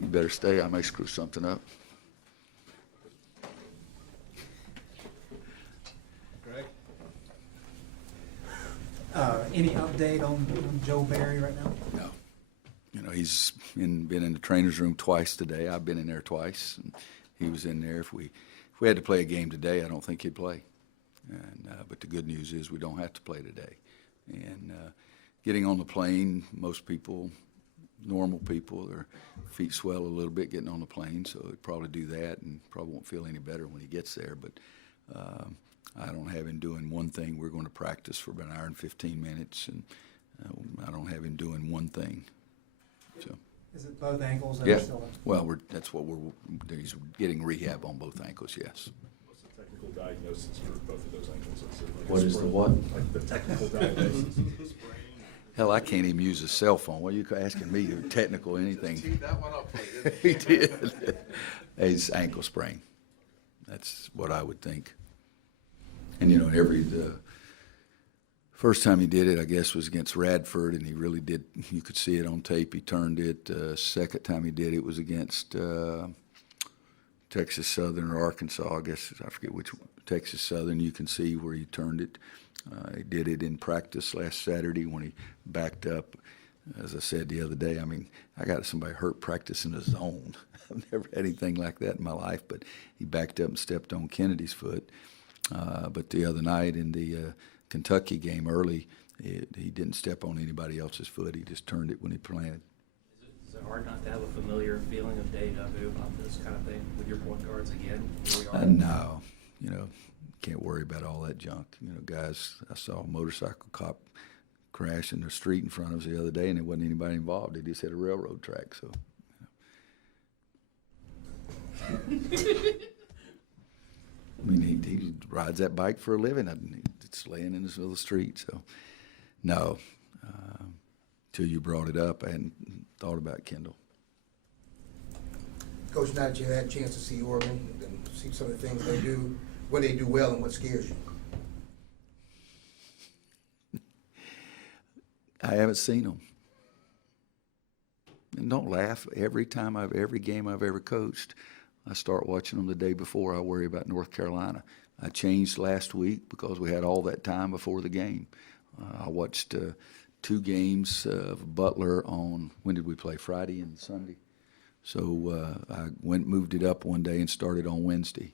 You better stay. I may screw something up. Greg? Any update on Joe Barry right now? No. You know, he's been in the trainer's room twice today. I've been in there twice, and he was in there. If we had to play a game today, I don't think he'd play. And but the good news is we don't have to play today. And getting on the plane, most people, normal people, their feet swell a little bit getting on the plane, so he'd probably do that and probably won't feel any better when he gets there. But I don't have him doing one thing. We're going to practice for about an hour and 15 minutes, and I don't have him doing one thing. So. Is it both ankles? Yeah. Well, that's what he's getting rehab on both ankles. Yes. What's the technical diagnosis for both of those ankles? What is the what? Like the technical diagnosis. Hell, I can't even use a cell phone. What are you asking me? Technical anything? Teed that one up for you, He did. It's ankle sprain. That's what I would think. And you know, the first time he did it, I guess, was against Radford, and he really did. You could see it on tape. He turned it. Second time he did it was against Texas Southern or Arkansas, I guess. I forget which. Texas Southern. You can see where he turned it. He did it in practice last Saturday when he backed up. As I said the other day, I mean, I got somebody hurt practicing a zone. I've never had anything like that in my life, but he backed up and stepped on Kennedy's foot. But the other night in the Kentucky game early, he didn't step on anybody else's foot. He just turned it when he planted. Is it hard not to have a familiar feeling of deja vu about this kind of thing with your point guards again? Here we are. No, you know, can't worry about all that junk. You know, guys, I saw a motorcycle cop crash in the street in front of us the other day, and there wasn't anybody involved. They just hit a railroad track. So, you know. I mean, he rides that bike for a living. It's laying in this little street. So, no, till you brought it up, I hadn't thought about Kendall. Coach, now that you had a chance to see Oregon and see some of the things they do, what they do well and what scares you? I haven't seen them. And don't laugh. Every game I've ever coached, I start watching them the day before I worry about North Carolina. I changed last week because we had all that time before the game. I watched 2 games of Butler on, when did we play, Friday and Sunday? So I moved it up one day and started on Wednesday.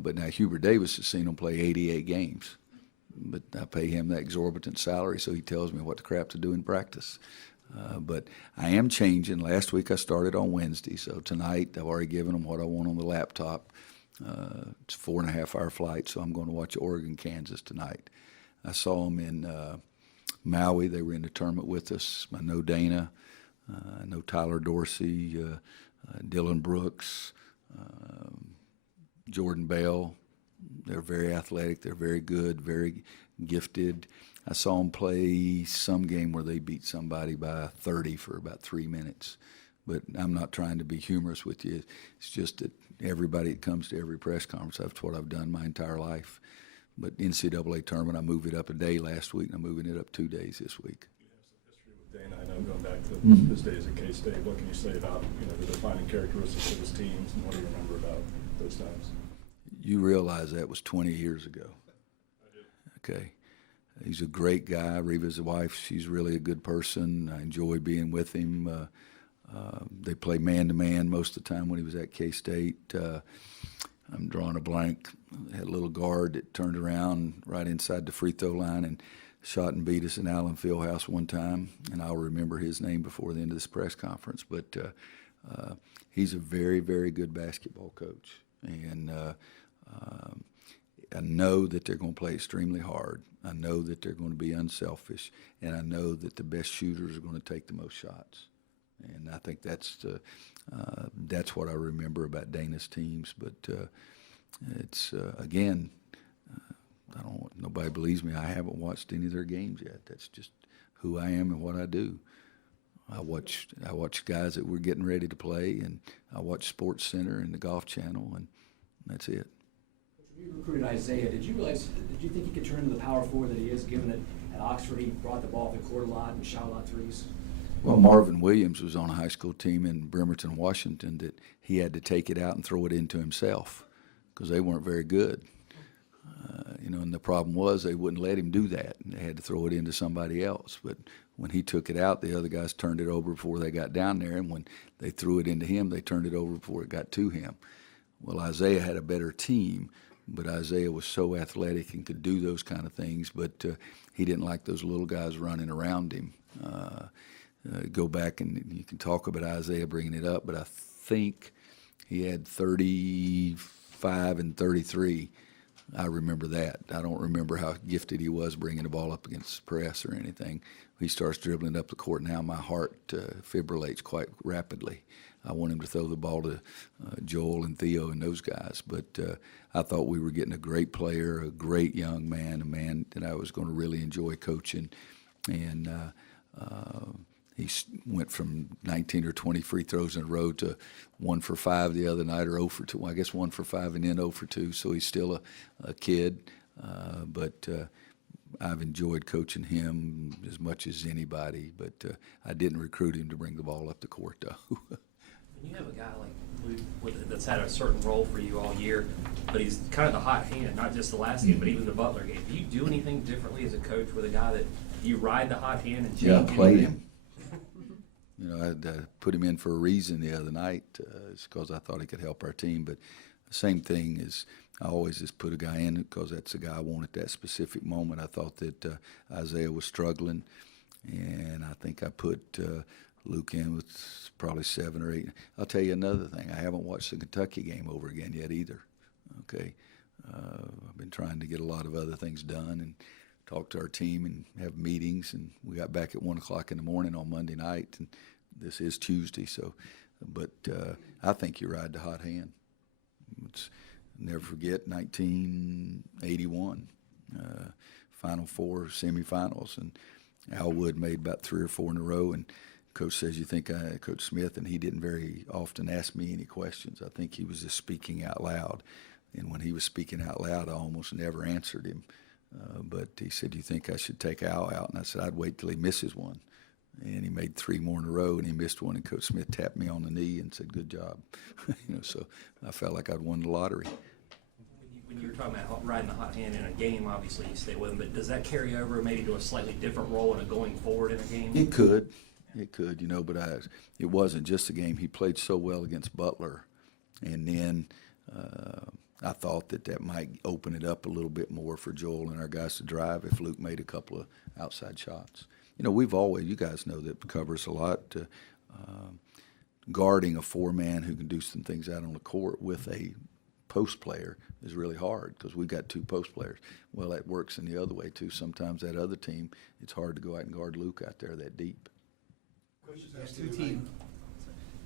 But now Hubert Davis has seen him play 88 games. But I pay him that exorbitant salary, so he tells me what the crap to do in practice. But I am changing. Last week I started on Wednesday, so tonight I've already given them what I want on the laptop. It's a 4.5-hour flight, so I'm going to watch Oregon, Kansas tonight. I saw them in Maui. They were in the tournament with us. I know Dana. I know Tyler Dorsey, Dylan Brooks, Jordan Bell. They're very athletic. They're very good, very gifted. I saw them play some game where they beat somebody by 30 for about 3 minutes. But I'm not trying to be humorous with you. It's just that everybody that comes to every press conference, that's what I've done my entire life. But NCAA tournament, I moved it up a day last week, and I'm moving it up 2 days this week. You have some history with Dana. I know going back to his days at K-State. What can you say about the defining characteristics of his teams, and what do you remember about those times? You realize that was 20 years ago. I do. Okay. He's a great guy. Reva's wife, she's really a good person. I enjoy being with him. They play man-to-man most of the time when he was at K-State. I'm drawing a blank. Had a little guard that turned around right inside the free throw line and shot and beat us in Allen Fieldhouse one time, and I'll remember his name before the end of this press conference. But he's a very, very good basketball coach. And I know that they're going to play extremely hard. I know that they're going to be unselfish, and I know that the best shooters are going to take the most shots. And I think that's what I remember about Dana's teams. But it's again, I don't. Nobody believes me. I haven't watched any of their games yet. That's just who I am and what I do. I watch guys that we're getting ready to play, and I watch Sports Center and the Golf Channel, and that's it. You recruited Isaiah. Did you think he could turn into the power forward that he is, given that at Oxford he brought the ball up the court a lot and shot a lot of threes? Well, Marvin Williams was on a high school team in Bremerton, Washington, that he had to take it out and throw it into himself because they weren't very good. And the problem was they wouldn't let him do that. They had to throw it into somebody else. But when he took it out, the other guys turned it over before they got down there, and when they threw it into him, they turned it over before it got to him. Well, Isaiah had a better team, but Isaiah was so athletic and could do those kind of things, but he didn't like those little guys running around him. Go back and you can talk about Isaiah bringing it up, but I think he had 35 and 33. I remember that. I don't remember how gifted he was bringing the ball up against the press or anything. He starts dribbling up the court. Now my heart fibrillates quite rapidly. I want him to throw the ball to Joel and Theo and those guys. But I thought we were getting a great player, a great young man, a man that I was going to really enjoy coaching. And he went from 19 or 20 free throws in a row to 1 for 5 the other night, or 0 for 2. Well, I guess 1 for 5 and then 0 for 2. So he's still a kid, but I've enjoyed coaching him as much as anybody. But I didn't recruit him to bring the ball up the court, though. When you have a guy like Luke that's had a certain role for you all year, but he's kind of the hot hand, not just the last game, but even the Butler game. Do you do anything differently as a coach with a guy that you ride the hot hand and change? Yeah, I played anything? him. I put him in for a reason the other night. It's because I thought he could help our team. But the same thing is, I always just put a guy in because that's the guy I want at that specific moment. I thought that Isaiah was struggling, and I think I put Luke in with probably 7 or 8. I'll tell you another thing. I haven't watched the Kentucky game over again yet either. Okay, I've been trying to get a lot of other things done and talk to our team and have meetings. And we got back at 1 o'clock in the morning on Monday night, and this is Tuesday. So, but I think you ride the hot hand. Never forget 1981, Final Four semifinals, and Al Wood made about 3 or 4 in a row, and Coach says, you think Coach Smith, and he didn't very often ask me any questions. I think he was just speaking out loud, and when he was speaking out loud, I almost never answered him. But he said, do you think I should take Al out? And I said, I'd wait till he misses one. And he made 3 more in a row, and he missed one, and Coach Smith tapped me on the knee and said, good job. So I felt like I'd won the lottery. When you were talking about riding the hot hand in a game, obviously you stay with him, but does that carry over maybe to a slightly different role in a going forward in a game? It could, but it wasn't just a game. He played so well against Butler, and then I thought that might open it up a little bit more for Joel and our guys to drive if Luke made a couple of outside shots. We've always, you guys know that covers a lot, guarding a 4-man who can do some things out on the court with a post player is really hard because we got 2 post players. Well, that works in the other way too. Sometimes that other team, it's hard to go out and guard Luke out there that deep. There's 2 teams.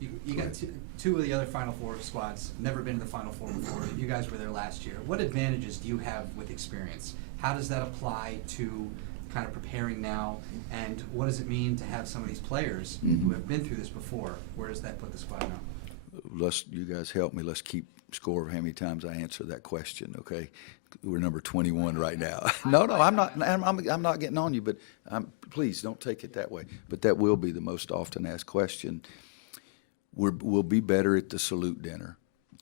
You got two of the other Final Four squads, never been to the Final Four before. You guys were there last year. What advantages do you have with experience? How does that apply to kind of preparing now, and what does it mean to have some of these players who have been through this before? Where does that put the squad now? You guys help me. Let's keep score of how many times I answer that question, okay? We're number 21 right now. No, I'm not getting on you, but please don't take it that way. But that will be the most often asked question. We'll be better at the salute dinner.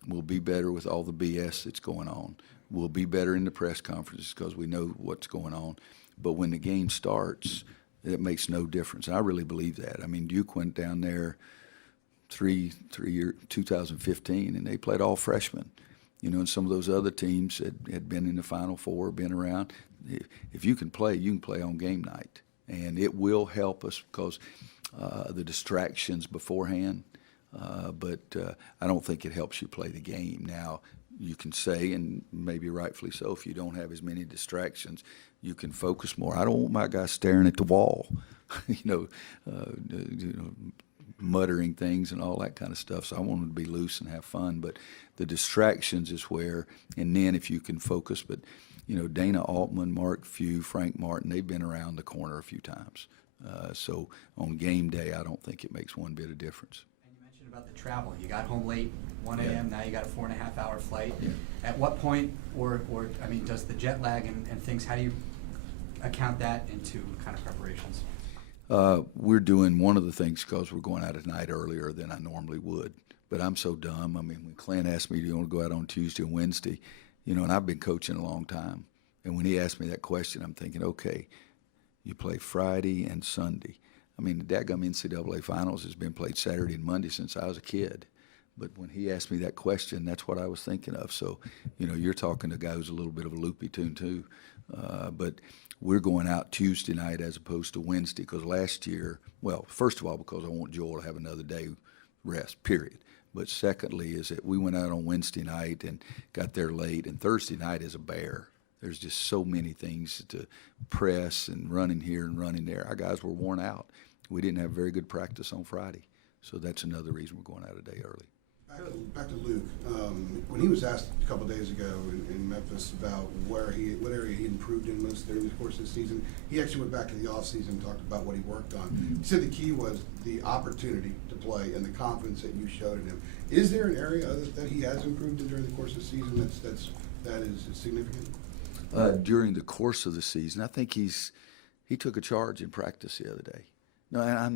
We'll be better with all the BS that's going on. We'll be better in the press conferences because we know what's going on. But when the game starts, it makes no difference. And I really believe that. I mean, Duke went down there 2015, and they played all freshmen. And some of those other teams had been in the Final Four, been around. If you can play on game night. And it will help us because the distractions beforehand. But I don't think it helps you play the game. Now, you can say, and maybe rightfully so, if you don't have as many distractions, you can focus more. I don't want my guys staring at the wall, muttering things and all that kind of stuff. So I want them to be loose and have fun. But the distractions is where, and then if you can focus. But, Dana Altman, Mark Few, Frank Martin, they've been around the corner a few times. So on game day, I don't think it makes one bit of difference. About the travel, you got home late, 1 a.m. Now you got a 4.5-hour flight. Yeah. At what point, or does the jet lag and things? How do you account that into kind of preparations? We're doing one of the things because we're going out at night earlier than I normally would. But I'm so dumb. I mean, when Clint asked me, do you want to go out on Tuesday and Wednesday? You know, and I've been coaching a long time. And when he asked me that question, I'm thinking, okay, you play Friday and Sunday. I mean, the daggum NCAA Finals has been played Saturday and Monday since I was a kid. But when he asked me that question, that's what I was thinking of. So, you know, you're talking to a guy who's a little bit of a loopy tune too. But we're going out Tuesday night as opposed to Wednesday because last year, well, first of all, because I want Joel to have another day rest, period. But secondly is that we went out on Wednesday night and got there late, and Thursday night is a bear. There's just so many things to press and running here and running there. Our guys were worn out. We didn't have very good practice on Friday. So that's another reason we're going out a day early. Back to Luke. When he was asked a couple days ago in Memphis about what area he improved in most during the course of the season, he actually went back to the offseason and talked about what he worked on. Mm-hmm. He said the key was the opportunity to play and the confidence that you showed in him. Is there an area that he has improved in during the course of the season that is significant? During the course of the season, I think he took a charge in practice the other day. No, I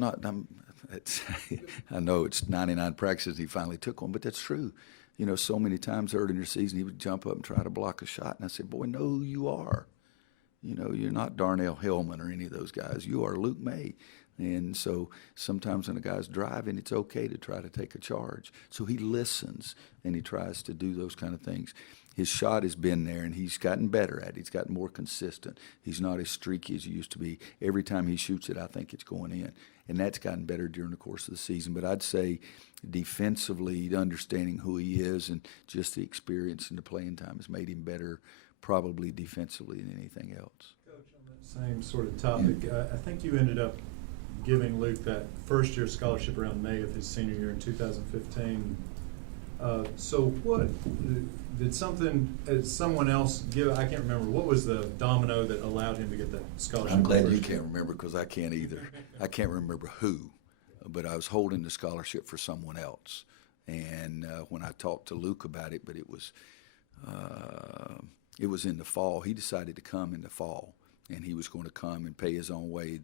know it's 99 practices he finally took one, but that's true. You know, so many times early in the season he would jump up and try to block a shot, and I said, boy, no, who you are. You know, you're not Darnell Hillman or any of those guys. You are Luke Maye. And so sometimes when a guy's driving, it's okay to try to take a charge. So he listens, and he tries to do those kind of things. His shot has been there, and he's gotten better at it. He's gotten more consistent. He's not as streaky as he used to be. Every time he shoots it, I think it's going in. And that's gotten better during the course of the season. But I'd say defensively, understanding who he is and just the experience and the playing time has made him better probably defensively than anything else. Coach, on that same sort of topic, I think you ended up giving Luke that first-year scholarship around May of his senior year in 2015. So what did someone else give? I can't remember. What was the domino that allowed him to get that scholarship? I'm glad you can't remember because I can't either. I can't remember who, but I was holding the scholarship for someone else. And when I talked to Luke about it, but it was in the fall. He decided to come in the fall, and he was going to come and pay his own way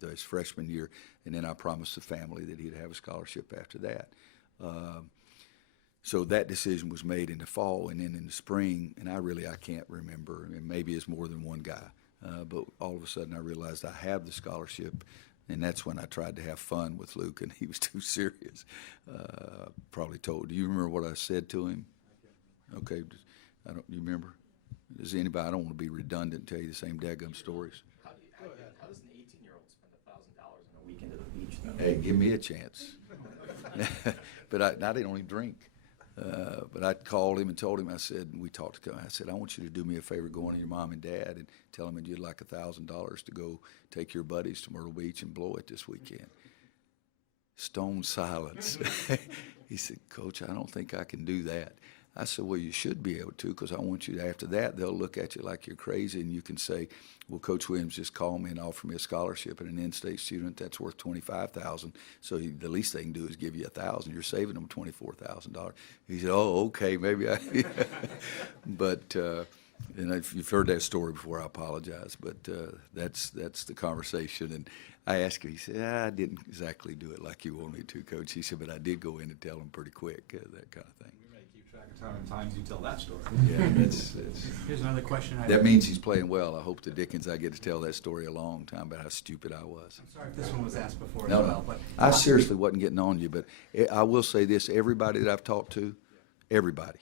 his freshman year. And then I promised the family that he'd have a scholarship after that. So that decision was made in the fall, and then in the spring, and I can't remember. I mean, maybe it's more than one guy. But all of a sudden I realized I have the scholarship, and that's when I tried to have fun with Luke, and he was too serious. Probably told. Do you remember what I said to him? Okay. Do you remember? Does anybody? I don't want to be redundant and tell you the same daggum stories. How does an 18-year-old spend $1,000 on a weekend at the beach, though? Hey, give me a chance. But I didn't only drink. But I called him and told him, I said, and we talked to him, I said, I want you to do me a favor, go on to your mom and dad and tell them that you'd like $1,000 to go take your buddies to Myrtle Beach and blow it this weekend. Stone silence. He said, Coach, I don't think I can do that. I said, well, you should be able to, because I want you to, after that, they'll look at you like you're crazy, and you can say, well, Coach Williams just called me and offered me a scholarship, and an in-state student that's worth $25,000. So the least they can do is give you $1,000. You're saving them $24,000. He said, oh, okay, maybe I. But and if you've heard that story before, I apologize. But that's the conversation. And I asked him. He said, I didn't exactly do it like you wanted me to, Coach. He said, but I did go in and tell him pretty quick, that kind of thing. How many times you tell that story? Yeah, that's Here's another question. that means he's playing well. I hope to Dickens I get to tell that story a long time about how stupid I was. I'm sorry if this one was asked before No, as well, no. but I seriously wasn't getting on you, but I will say this, everybody that I've talked to, everybody,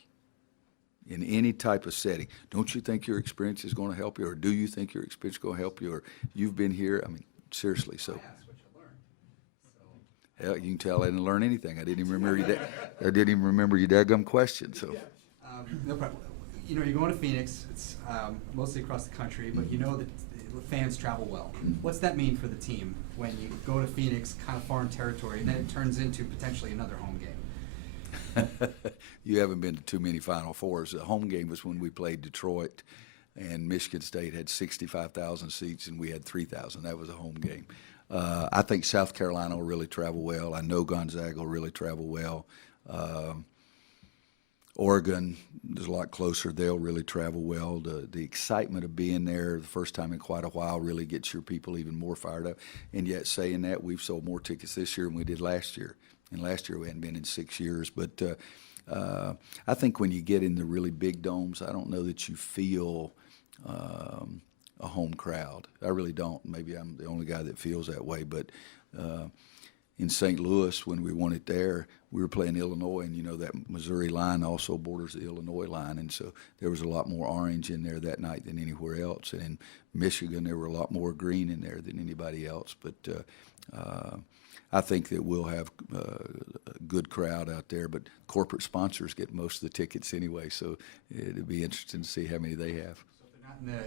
in any type of setting, don't you think your experience is going to help you, or do you think your experience is going to help you, or you've been here? I mean, seriously, so. that's what you learn. Hell, you can tell I didn't learn anything. I didn't even remember your daggum question, so. No problem. You know, you're going to Phoenix. It's mostly across the country, but you know that the fans travel well. What's that mean for the team when you go to Phoenix, kind of foreign territory, and then it turns into potentially another home game? You haven't been to too many Final Fours. The home game was when we played Detroit, and Michigan State had 65,000 seats, and we had 3,000. That was a home game. I think South Carolina will really travel well. I know Gonzaga will really travel well. Oregon is a lot closer. They'll really travel well. The excitement of being there the first time in quite a while really gets your people even more fired up. And yet, saying that, we've sold more tickets this year than we did last year. And last year we hadn't been in 6 years. But I think when you get in the really big domes, I don't know that you feel a home crowd. I really don't. Maybe I'm the only guy that feels that way. But in St. Louis, when we won it there, we were playing Illinois, and you know that Missouri line also borders the Illinois line, and so there was a lot more orange in there that night than anywhere else. And in Michigan, there were a lot more green in there than anybody else. But I think that we'll have a good crowd out there. But corporate sponsors get most of the tickets anyway, so it'll be interesting to see how many they have. So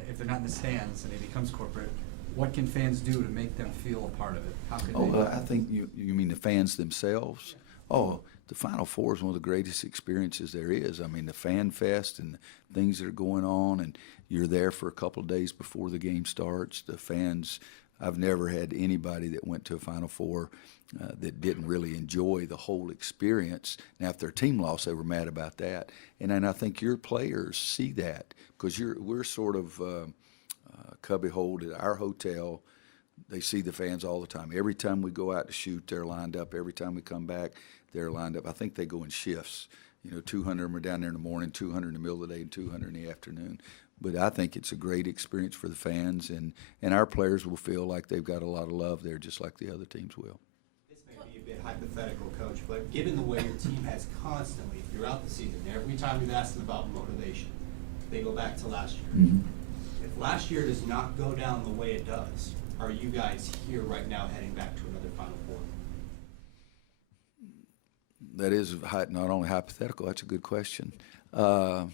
if they're not in the stands and it becomes corporate, what can fans do to make them feel a part of it? How can they? I think you mean the fans themselves? Oh, the Final Four is one of the greatest experiences there is. I mean, the fan fest and the things that are going on, and you're there for a couple of days before the game starts. The fans, I've never had anybody that went to a Final Four that didn't really enjoy the whole experience. Now, if their team lost, they were mad about that. And then I think your players see that because we're sort of cubbyholed at our hotel. They see the fans all the time. Every time we go out to shoot, they're lined up. Every time we come back, they're lined up. I think they go in shifts. 200 of them are down there in the morning, 200 in the middle of the day, and 200 in the afternoon. But I think it's a great experience for the fans, and our players will feel like they've got a lot of love there, just like the other teams will. This may be a bit hypothetical, Coach, but given the way your team has constantly, throughout the season, every time we've asked them about motivation, they go back to last year. Mm-hmm. If last year does not go down the way it does, are you guys here right now heading back to another Final Four? That is not only hypothetical, that's a good question. I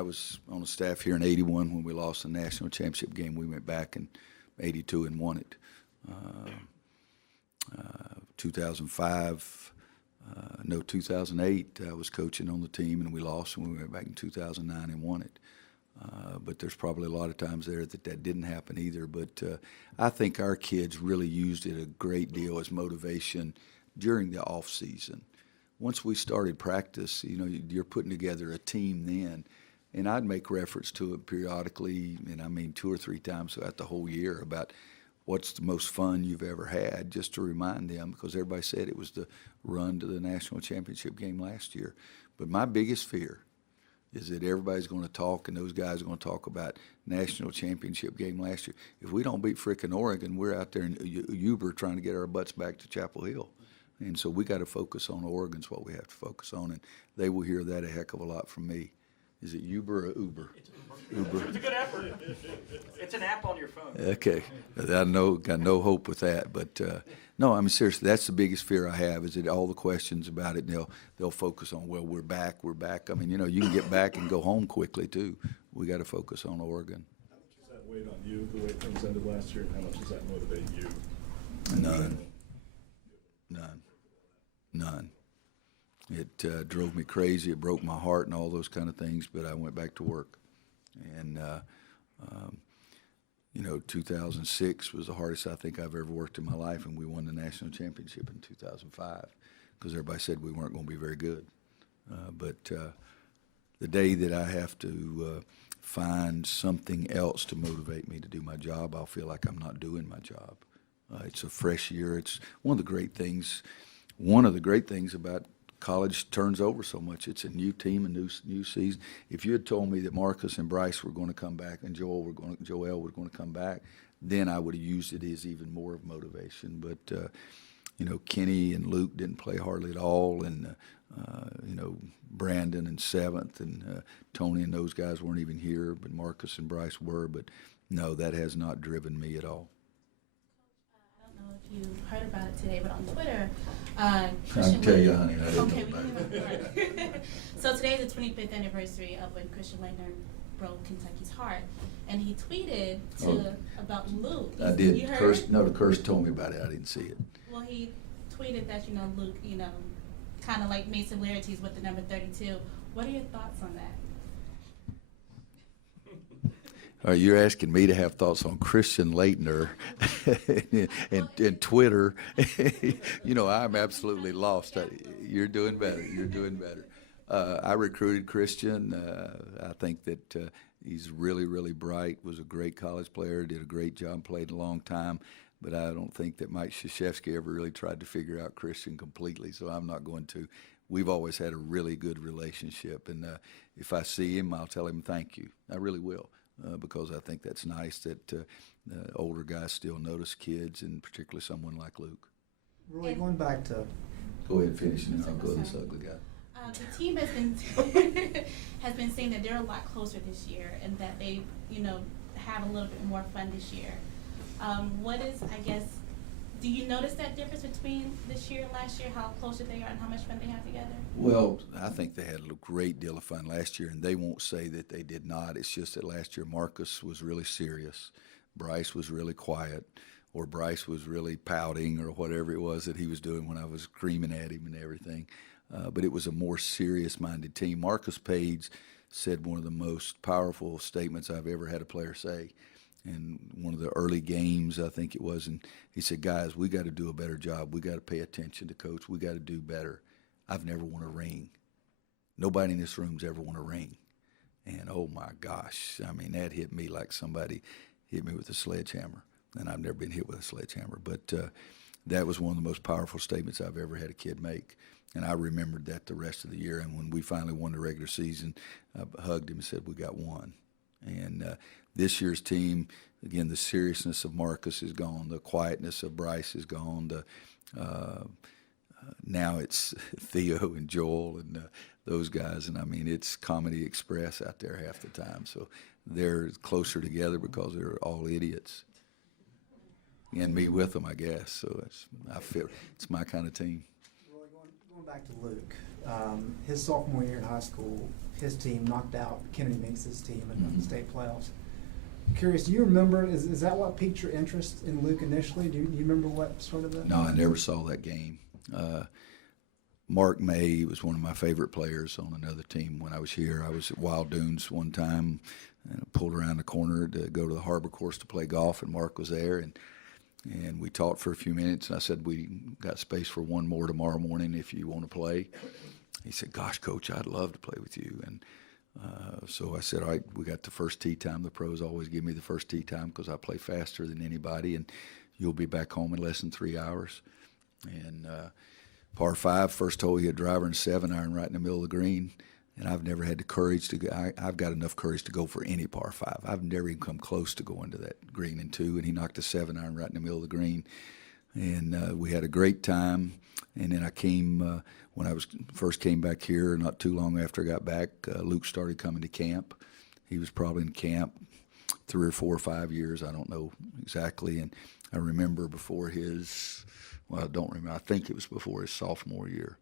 was on the staff here in '81 when we lost the national championship game. We went back in '82 and won it. 2008, I was coaching on the team and we lost, and we went back in 2009 and won it. But there's probably a lot of times there that didn't happen either. But I think our kids really used it a great deal as motivation during the off season. Once we started practice, you're putting together a team then, and I'd make reference to it periodically, and I mean 2 or 3 times throughout the whole year about what's the most fun you've ever had, just to remind them, because everybody said it was the run to the national championship game last year. But my biggest fear is that everybody's going to talk, and those guys are going to talk about national championship game last year. If we don't beat frickin' Oregon, we're out there in Uber trying to get our butts back to Chapel Hill. And so we got to focus on Oregon's what we have to focus on, and they will hear that a heck of a lot from me. Is it Uber or Uber? Uber. It's a good effort. It's an app on your phone. Okay, got no hope with that, but no, I mean seriously, that's the biggest fear I have, is that all the questions about it, they'll focus on, well, we're back. I mean, you can get back and go home quickly too. We got to focus on Oregon. How much does that weigh on you, the way things ended last year, and how much does that motivate you? None. It drove me crazy. It broke my heart and all those kind of things, but I went back to work. And 2006 was the hardest I think I've ever worked in my life, and we won the national championship in 2005 because everybody said we weren't going to be very good. But the day that I have to find something else to motivate me to do my job, I'll feel like I'm not doing my job. It's a fresh year. It's one of the great things about college turns over so much. It's a new team, a new season. If you had told me that Marcus and Bryce were going to come back and Joel was going to come back, then I would have used it as even more of motivation. But Kenny and Luke didn't play hardly at all, and Brandon and Seventh and Tony and those guys weren't even here, but Marcus and Bryce were. But no, that has not driven me at all. I don't know if you heard about it today, but on Twitter, I can tell you, honey, I didn't know okay, about it. So today is the 25th anniversary of when Christian Laettner broke Kentucky's heart, and he tweeted about Luke. I did. You heard? The Curse told me about it. I didn't see it. Well, he tweeted that Luke, kind of like made similarities with the number 32. What are your thoughts on that? You're asking me to have thoughts on Christian Leitner and Twitter. You know, I'm absolutely lost. You're doing better. You're doing better. I recruited Christian. I think that he's really, really bright, was a great college player, did a great job, played a long time. But I don't think that Mike Krzyzewski ever really tried to figure out Christian completely, so I'm not going to. We've always had a really good relationship, and if I see him, I'll tell him thank you. I really will. Because I think that's nice that older guys still notice kids, and particularly someone like Luke. Roy, going back to... Go ahead and finish, and I'll go to this ugly guy. The team has been saying that they're a lot closer this year, and that they, have a little bit more fun this year. What is, I guess, do you notice that difference between this year and last year, how closer they are and how much fun they have together? Well, I think they had a great deal of fun last year, and they won't say that they did not. It's just that last year Marcus was really serious. Bryce was really quiet, or Bryce was really pouting, or whatever it was that he was doing when I was screaming at him and everything. But it was a more serious-minded team. Marcus Page said one of the most powerful statements I've ever had a player say. In one of the early games, I think it was, and he said, guys, we got to do a better job. We got to pay attention to coach. We got to do better. I've never won a ring. Nobody in this room's ever won a ring. And, oh, my gosh, I mean, that hit me like somebody hit me with a sledgehammer. And I've never been hit with a sledgehammer. But that was one of the most powerful statements I've ever had a kid make. And I remembered that the rest of the year. And when we finally won the regular season, I hugged him and said, we got one. And this year's team, again, the seriousness of Marcus is gone. The quietness of Bryce is gone. Now it's Theo and Joel and those guys. And, I mean, it's Comedy Express out there half the time. So they're closer together because they're all idiots. And me with them, I guess. So I feel it's my kind of team. Roy, going back to Luke, his sophomore year in high school, his team knocked out Kennedy Minx's team in the state playoffs. I'm curious, do you remember, is that what piqued your interest in Luke initially? Do you remember what sort of the... No, I never saw that game. Mark Maye was one of my favorite players on another team when I was here. I was at Wild Dunes one time and pulled around the corner to go to the harbor course to play golf, and Mark was there. And we talked for a few minutes, and I said, we got space for one more tomorrow morning if you want to play. He said, gosh, Coach, I'd love to play with you. And so I said, all right, we got the first tee time. The pros always give me the first tee time because I play faster than anybody, and you'll be back home in less than 3 hours. And par 5, first hole, he had driver and 7-iron right in the middle of the green. And I've never had the courage to go. I've got enough courage to go for any par 5. I've never even come close to going to that green in 2, and he knocked a 7-iron right in the middle of the green. And we had a great time. And then I came, when I first came back here, not too long after I got back, Luke started coming to camp. He was probably in camp 3 or 4 or 5 years. I don't know exactly. And I remember before his, well, I don't remember. I think it was before his sophomore year.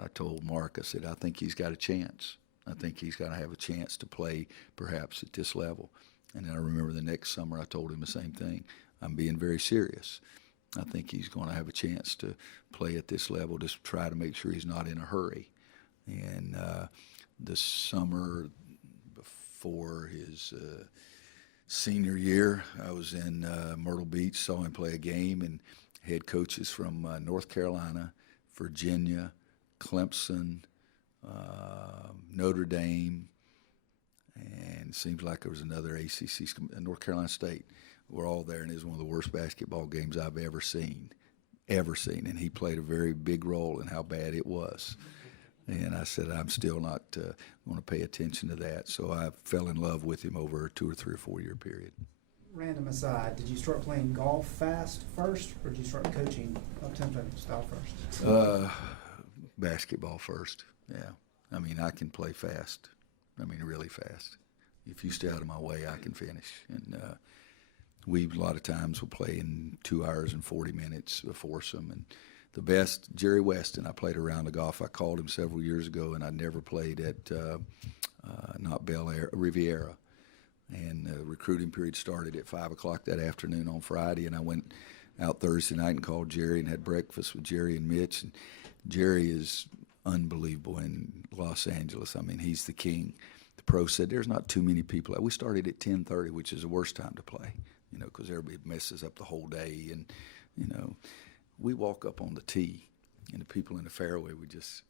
I told Mark, I said, I think he's got a chance. I think he's got to have a chance to play perhaps at this level. And then I remember the next summer I told him the same thing. I'm being very serious. I think he's going to have a chance to play at this level, just try to make sure he's not in a hurry. And the summer before his senior year, I was in Myrtle Beach, saw him play a game, and head coaches from North Carolina, Virginia, Clemson, Notre Dame, and it seems like there was another ACC, North Carolina State. We're all there, and it was one of the worst basketball games I've ever seen. And he played a very big role in how bad it was. And I said, I'm still not going to pay attention to that. So I fell in love with him over a 2 or 3 or 4 year period. Random aside, did you start playing golf fast first, or did you start coaching up-tempo style first? Basketball first, yeah. I mean, I can play fast. I mean, really fast. If you stay out of my way, I can finish. And we, a lot of times, will play in 2 hours and 40 minutes, a foursome. And the best, Jerry Weston, I played a round of golf. I called him several years ago, and I never played at, not Bel Air, Riviera. And the recruiting period started at 5 o'clock that afternoon on Friday, and I went out Thursday night and called Jerry and had breakfast with Jerry and Mitch. And Jerry is unbelievable in Los Angeles. I mean, he's the king. The pro said there's not too many people. We started at 10:30, which is the worst time to play, you know, because everybody messes up the whole day. And, you know, we walk up on the tee, and the people in the fairway would just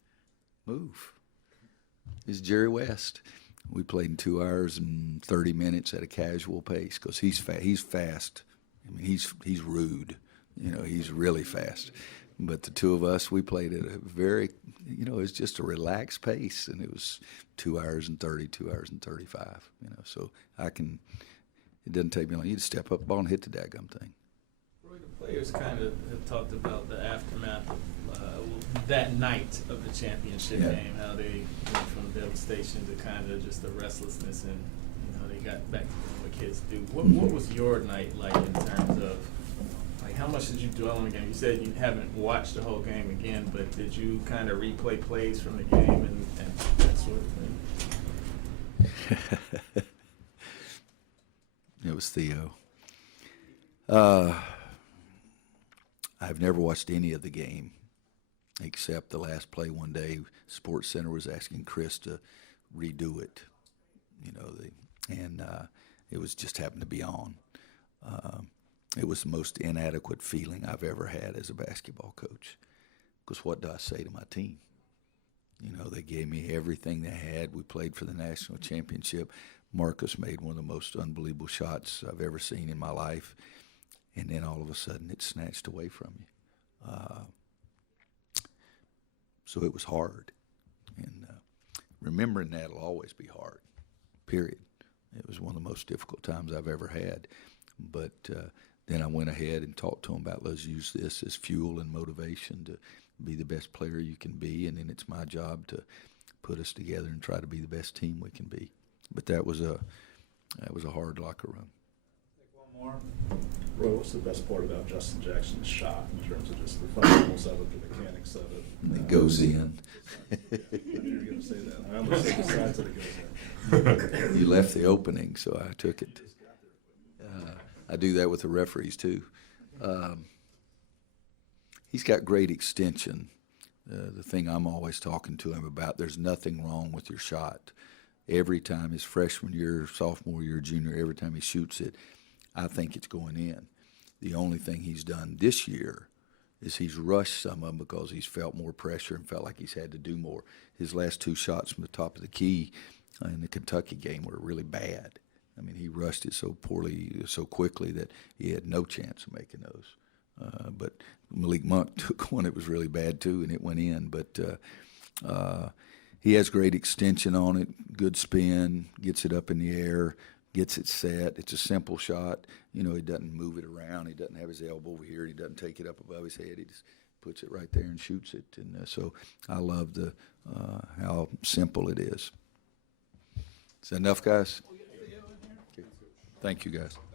move. It's Jerry West. We played in 2 hours and 30 minutes at a casual pace because he's fast. I mean, he's rude. You know, he's really fast. But the two of us, we played at a very, you know, it's just a relaxed pace, and it was 2 hours and 30, 2 hours and 35. You know, so it doesn't take me long. You just step up the ball and hit the daggum thing. Roy, the players kind of have talked about the aftermath of that night of the championship game, how they went from devastation to kind of just the restlessness, and you know, they got back to doing what kids do. What was your night like in terms of, like, how much did you dwell on the game? You said you haven't watched the whole game again, but did you kind of replay plays from the game and that sort of thing? It was Theo. I've never watched any of the game except the last play one day. Sports Center was asking Chris to redo it, you know, it was just happened to be on. It was the most inadequate feeling I've ever had as a basketball coach. Because what do I say to my team? You know, they gave me everything they had. We played for the national championship. Marcus made one of the most unbelievable shots I've ever seen in my life. And then all of a sudden it's snatched away from you. So it was hard. And remembering that will always be hard, period. It was one of the most difficult times I've ever had. But then I went ahead and talked to them about, let's use this as fuel and motivation to be the best player you can be, and then it's my job to put us together and try to be the best team we can be. But that was a hard locker room. One more. Roy, what's the best part about Justin Jackson's shot in terms of just the fundamentals of it, the mechanics of it? It goes in. I knew you were going to say that. I almost said besides that it goes in. You left the opening, so I took it. I do that with the referees too. He's got great extension. The thing I'm always talking to him about, there's nothing wrong with your shot. Every time, his freshman year, sophomore year, junior, every time he shoots it, I think it's going in. The only thing he's done this year is he's rushed some of them because he's felt more pressure and felt like he's had to do more. His last two shots from the top of the key in the Kentucky game were really bad. I mean, he rushed it so poorly, so quickly that he had no chance of making those. But Malik Monk took one that was really bad too, and it went in. But he has great extension on it, good spin, gets it up in the air, gets it set. It's a simple shot. You know, he doesn't move it around. He doesn't have his elbow over here. He doesn't take it up above his head. He just puts it right there and shoots it. And so I love how simple it is. Is that enough, guys? Okay. Thank you, guys.